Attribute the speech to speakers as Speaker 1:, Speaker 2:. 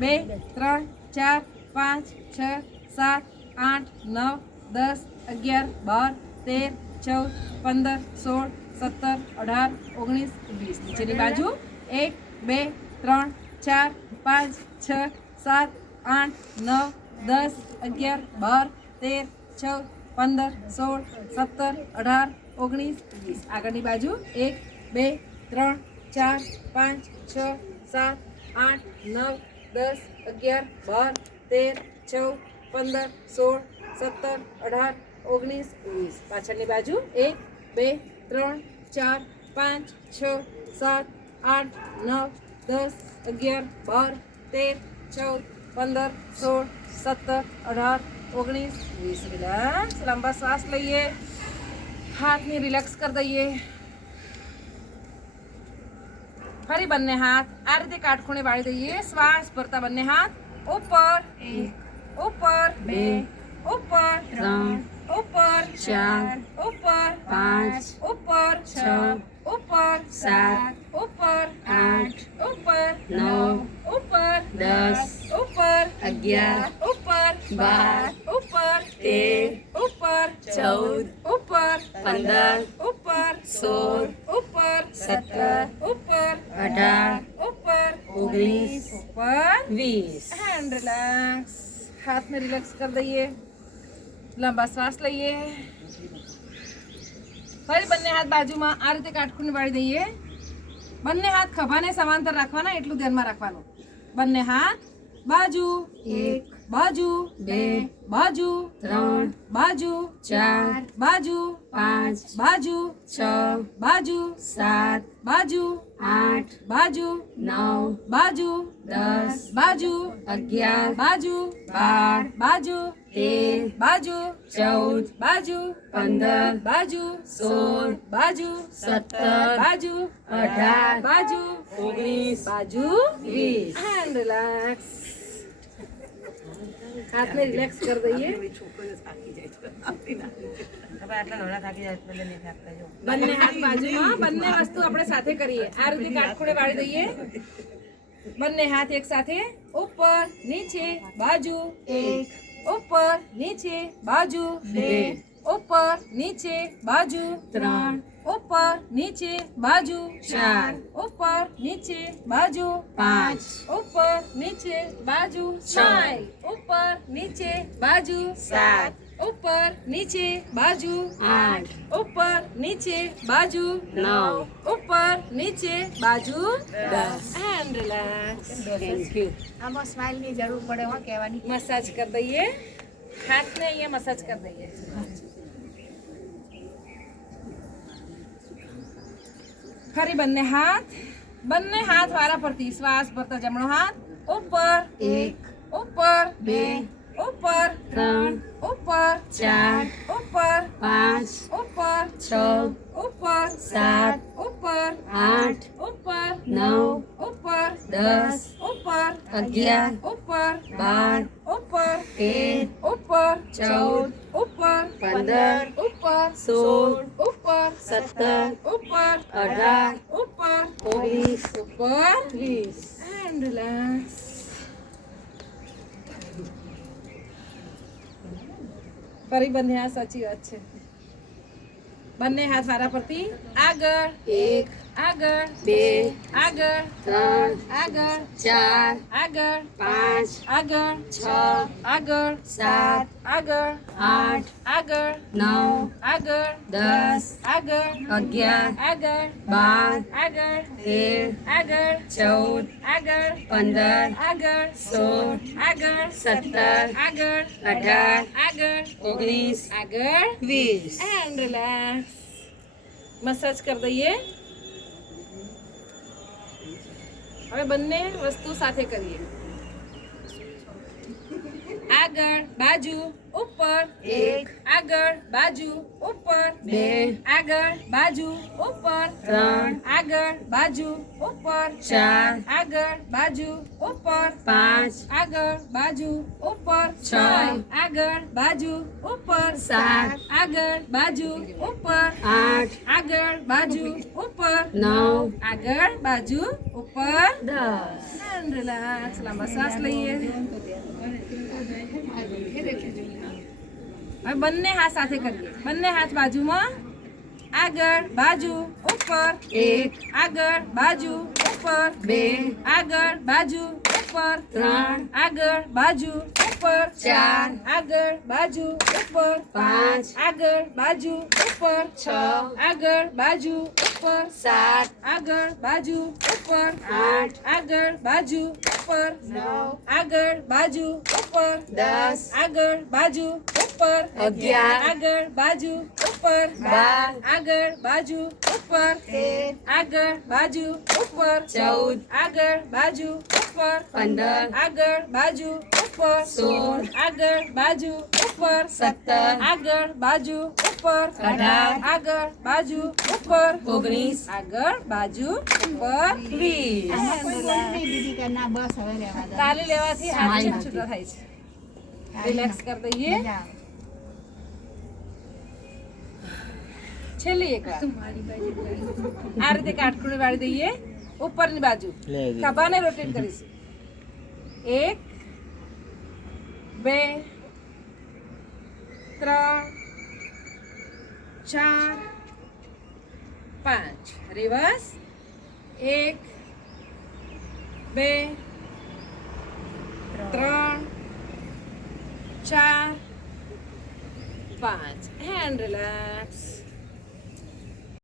Speaker 1: બે, ત્રણ, ચાર, પાંચ, છ, સાત, આઠ, નવ, દસ, અગિયાર, બાર, તેર, ચૌદ, પંદર, સોળ, સત્તર, અઢાર, ઓગણીસ, વીસ. નીચેની બાજુ એક, બે, ત્રણ, ચાર, પાંચ, છ, સાત, આઠ, નવ, દસ, અગિયાર, બાર, તેર, ચૌદ, પંદર, સોળ, સત્તર, અઢાર, ઓગણીસ, વીસ. આગળની બાજુ એક, બે, ત્રણ, ચાર, પાંચ, છ, સાત, આઠ, નવ દસ અગિયાર બાર તેર ચૌદ પંદર સોળ સત્તર અઢાર ઓગણીસ વીસ પાછળની બાજુ એક બે ત્રણ ચાર પાંચ છ સાત આઠ નવ દસ અગિયાર બાર તેર ચૌદ પંદર સોળ સત્તર અઢાર ઓગણીસ વીસ રિલેક્સ લાંબા શ્વાસ લઈએ હાથને રિલેક્સ કરી દઈએ ફરી બંને હાથ. આ રીતે કાટખૂણે વાળી દઈએ. શ્વાસ ભરતા બંને હાથ. ઉપર ઉપર
Speaker 2: બે,
Speaker 1: ઉપર
Speaker 2: ત્રણ,
Speaker 1: ઉપર
Speaker 2: ચાર,
Speaker 1: ઉપર
Speaker 2: પાંચ,
Speaker 1: ઉપર
Speaker 2: છ,
Speaker 1: ઉપર
Speaker 2: સાત,
Speaker 1: ઉપર
Speaker 2: આઠ,
Speaker 1: ઉપર
Speaker 2: નવ,
Speaker 1: ઉપર
Speaker 2: દસ,
Speaker 1: ઉપર
Speaker 2: અગિયાર,
Speaker 1: ઉપર
Speaker 2: બાર,
Speaker 1: ઉપર
Speaker 2: તેર,
Speaker 1: ઉપર
Speaker 2: ચૌદ,
Speaker 1: ઉપર
Speaker 2: પંદર,
Speaker 1: ઉપર
Speaker 2: સોળ,
Speaker 1: ઉપર
Speaker 2: સત્તર,
Speaker 1: ઉપર
Speaker 2: અઢાર,
Speaker 1: ઉપર
Speaker 2: ઓગણીસ,
Speaker 1: ઉપર
Speaker 2: વીસ
Speaker 1: હેન્ડ રિલેક્સ હાથને રિલેક્સ કરી દઈએ લાંબા શ્વાસ લઈએ ફરી બંને હાથ બાજુમાં આ રીતે કાટખૂણે વાળી દઈએ બંને હાથ ખભાને સમાંતર રાખવાના એટલું ધ્યાનમાં રાખવાનું. બંને હાથ બાજુ
Speaker 2: એક,
Speaker 1: બાજુ
Speaker 2: બે,
Speaker 1: બાજુ
Speaker 2: ત્રણ,
Speaker 1: બાજુ
Speaker 2: ચાર,
Speaker 1: બાજુ
Speaker 2: પાંચ,
Speaker 1: બાજુ
Speaker 2: છ,
Speaker 1: બાજુ
Speaker 2: સાત,
Speaker 1: બાજુ
Speaker 2: આઠ,
Speaker 1: બાજુ
Speaker 2: નવ,
Speaker 1: બાજુ
Speaker 2: દસ,
Speaker 1: બાજુ
Speaker 2: અગિયાર,
Speaker 1: બાજુ
Speaker 2: બાર,
Speaker 1: બાજુ
Speaker 2: તેર,
Speaker 1: બાજુ
Speaker 2: ચૌદ,
Speaker 1: બાજુ
Speaker 2: પંદર,
Speaker 1: બાજુ
Speaker 2: સોળ,
Speaker 1: બાજુ
Speaker 2: સત્તર,
Speaker 1: બાજુ
Speaker 2: અઢાર,
Speaker 1: બાજુ
Speaker 2: ઓગણીસ,
Speaker 1: બાજુ
Speaker 2: વીસ.
Speaker 1: હાથને રિલેક્સ કરી દઈએ. બંને હાથ બાજુમાં બંને વસ્તુ આપણે સાથે કરીએ. આ રીતે કાટખૂણે વાળી દઈએ. બંને હાથ એક સાથે ઉપર નીચે બાજુ એક. ઉપર નીચે બાજુ બે. ઉપર નીચે બાજુ ત્રણ. ઉપર નીચે બાજુ ચાર. ઉપર નીચે બાજુ પાંચ. ઉપર નીચે બાજુ છ. ઉપર નીચે બાજુ સાત. ઉપર નીચે બાજુ
Speaker 2: આઠ,
Speaker 1: ઉપર નીચે બાજુ
Speaker 2: નવ,
Speaker 1: ઉપર નીચે બાજુ
Speaker 2: દસ.
Speaker 1: એન્ડ રિલેક્સ
Speaker 2: થેન્ક યુ
Speaker 3: આમાં સ્માઇલની જરૂર પડે હો કહેવાની.
Speaker 1: મસાજ કરી દઈએ. હાથને અહીંયા મસાજ કરી દઈએ. ફરી બંને હાથ. બંને હાથ વારા પરથી શ્વાસ ભરતા જમણો હાથ. ઉપર
Speaker 2: એક,
Speaker 1: ઉપર
Speaker 2: બે,
Speaker 1: ઉપર
Speaker 2: ત્રણ,
Speaker 1: ઉપર
Speaker 2: ચાર,
Speaker 1: ઉપર
Speaker 2: પાંચ,
Speaker 1: ઉપર
Speaker 2: છ,
Speaker 1: ઉપર
Speaker 2: સાત,
Speaker 1: ઉપર
Speaker 2: આઠ,
Speaker 1: ઉપર
Speaker 2: નવ,
Speaker 1: ઉપર
Speaker 2: દસ,
Speaker 1: ઉપર
Speaker 2: અગિયાર,
Speaker 1: ઉપર
Speaker 2: બાર,
Speaker 1: ઉપર
Speaker 2: તેર,
Speaker 1: ઉપર
Speaker 2: ચૌદ,
Speaker 1: ઉપર
Speaker 2: પંદર,
Speaker 1: ઉપર
Speaker 2: સોળ,
Speaker 1: ઉપર
Speaker 2: સત્તર,
Speaker 1: ઉપર
Speaker 2: અઢાર,
Speaker 1: ઉપર
Speaker 2: ઓગણીસ,
Speaker 1: ઉપર
Speaker 2: વીસ.
Speaker 1: એન્ડ ફરી બંને હાથ સાચી વાત છે. બંને હાથ મારા પરથી આગળ.
Speaker 2: એક,
Speaker 1: આગળ
Speaker 2: બે,
Speaker 1: આગળ
Speaker 2: ત્રણ,
Speaker 1: આગળ
Speaker 2: ચાર,
Speaker 1: આગળ
Speaker 2: પાંચ,
Speaker 1: આગળ
Speaker 2: છ,
Speaker 1: આગળ
Speaker 2: સાત,
Speaker 1: આગળ
Speaker 2: આઠ,
Speaker 1: આગળ
Speaker 2: નવ,
Speaker 1: આગળ
Speaker 2: દસ,
Speaker 1: આગળ
Speaker 2: અગિયાર,
Speaker 1: આગળ
Speaker 2: બાર,
Speaker 1: આગળ
Speaker 2: તેર,
Speaker 1: આગળ
Speaker 2: ચૌદ,
Speaker 1: આગળ
Speaker 2: પંદર,
Speaker 1: આગળ
Speaker 2: સોળ,
Speaker 1: આગળ
Speaker 2: સત્તર,
Speaker 1: આગળ
Speaker 2: અઢાર,
Speaker 1: આગળ
Speaker 2: ઓગણીસ,
Speaker 1: આગળ
Speaker 2: વીસ.
Speaker 1: એન્ડ રિલેક્સ મસાજ કરી દઈએ. હવે બંને વસ્તુ સાથે કરીએ. આગળ બાજુ. ઉપર
Speaker 2: એક.
Speaker 1: આગળ બાજુ ઉપર
Speaker 2: બે.
Speaker 1: આગળ બાજુ ઉપર
Speaker 2: ત્રણ.
Speaker 1: આગળ બાજુ ઉપર
Speaker 2: ચાર.
Speaker 1: આગળ બાજુ ઉપર
Speaker 2: પાંચ.
Speaker 1: આગળ બાજુ ઉપર
Speaker 2: છ.
Speaker 1: આગળ બાજુ ઉપર
Speaker 2: સાત.
Speaker 1: આગળ બાજુ ઉપર
Speaker 2: આઠ.
Speaker 1: આગળ બાજુ ઉપર
Speaker 2: નવ.
Speaker 1: આગળ બાજુ ઉપર
Speaker 2: દસ.
Speaker 1: લાંબા શ્વાસ લઈએ. હવે બંને હાથ સાથે કરીએ. બંને હાથ બાજુમાં, આગળ, બાજુ, ઉપર,
Speaker 2: એક,
Speaker 1: આગળ, બાજુ, ઉપર,
Speaker 2: બે,
Speaker 1: આગળ, બાજુ, ઉપર,
Speaker 2: ત્રણ,
Speaker 1: આગળ, બાજુ, ઉપર,
Speaker 2: ચાર,
Speaker 1: આગળ, બાજુ, ઉપર,
Speaker 2: પાંચ,
Speaker 1: આગળ, બાજુ, ઉપર,
Speaker 2: છ,
Speaker 1: આગળ, બાજુ, ઉપર,
Speaker 2: સાત,
Speaker 1: આગળ, બાજુ, ઉપર,
Speaker 2: આઠ,
Speaker 1: આગળ, બાજુ ઉપર આગળ બાજુ ઉપર
Speaker 2: દસ
Speaker 1: આગળ બાજુ ઉપર
Speaker 2: અગિયાર
Speaker 1: આગળ બાજુ ઉપર
Speaker 2: બાર
Speaker 1: આગળ બાજુ ઉપર આગળ બાજુ ઉપર
Speaker 2: ચૌદ
Speaker 1: આગળ બાજુ ઉપર
Speaker 2: પંદર
Speaker 1: આગળ બાજુ ઉપર
Speaker 2: સોળ
Speaker 1: આગળ બાજુ ઉપર
Speaker 2: સત્તર
Speaker 1: આગળ બાજુ ઉપર
Speaker 2: અઢાર
Speaker 1: આગળ બાજુ ઉપર
Speaker 2: ઓગણીસ.
Speaker 1: આગળ બાજુ ઉપર
Speaker 2: વીસ.
Speaker 3: આમાં કોઈ બોલ નહીં દીદી કે ના બસ હવે રહેવા દો.
Speaker 1: તાલી લેવાથી હાથ
Speaker 2: Smile
Speaker 1: છૂટા છૂટા થાય છે. રિલેક્સ કરી દઈએ.
Speaker 3: મજા આવે.
Speaker 1: છેલ્લી એક વાર. આ રીતે કાટખૂણે વાળી દઈએ. ઉપરની બાજુ. ખભાને રોટેટ કરીશું. એક બે ત્રણ ચાર પાંચ રિવર્સ એક બે ત્રણ ચાર પાંચ હેન્ડ રિલેક્સ